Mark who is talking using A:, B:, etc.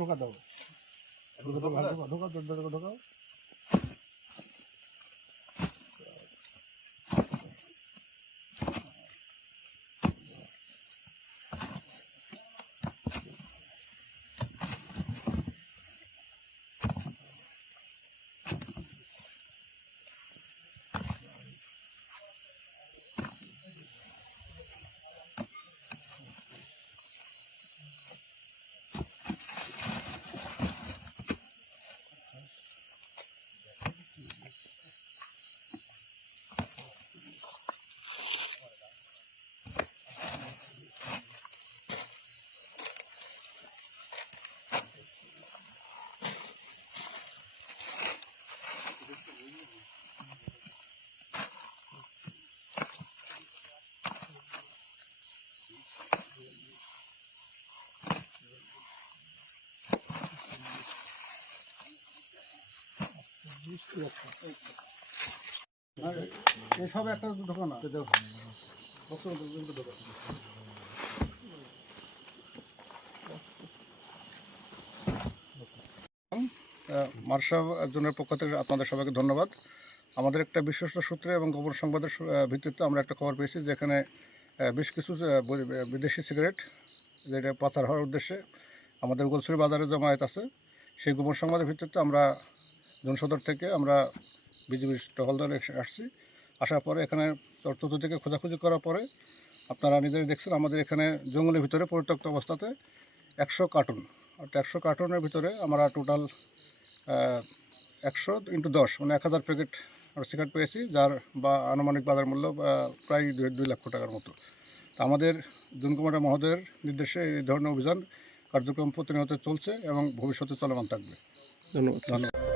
A: ঢোকা দাও। ঢোকা ঢোকা ঢোকা। এসব একটা মার্শাল একজনের পক্ষ থেকে আপনাদের সবাইকে ধন্যবাদ। আমাদের একটা বিশ্বস্ত সূত্রে এবং গোপন সংবাদের ভিত্তিতে আমরা একটা খবর পেয়েছি যেখানে বেশ কিছু বিদেশি সিগারেট, যেটা পাচার হওয়ার উদ্দেশ্যে আমাদের গোলসুরি বাজারে জমায়েত আছে। সেই গোপন সংবাদের ভিত্তিতে আমরা জনসদর থেকে আমরা বিজেপির টহল দলে আসছি। আসার পরে এখানে চতুর্দিকে খোঁজাখুঁজি করার পরে আপনারা নিজেরাই দেখছেন আমাদের এখানে জঙ্গলের ভিতরে পরিত্যক্ত অবস্থাতে একশো কার্টুন। অর্থাৎ একশো কার্টুনের ভিতরে আমরা টোটাল একশো ইন্টু দশ মানে এক হাজার প্যাকেট আমরা সিগারেট পেয়েছি যার বা আনুমানিক বাজার মূল্য প্রায় দুই দুই লক্ষ টাকার মতো। তা আমাদের জুন কুমার মহোদয়ের নির্দেশে এই ধরনের অভিযান কার্যক্রম প্রতিনিয়ত চলছে এবং ভবিষ্যতে চলমান থাকবে।
B: ধন্যবাদ।
A: ধন্যবাদ।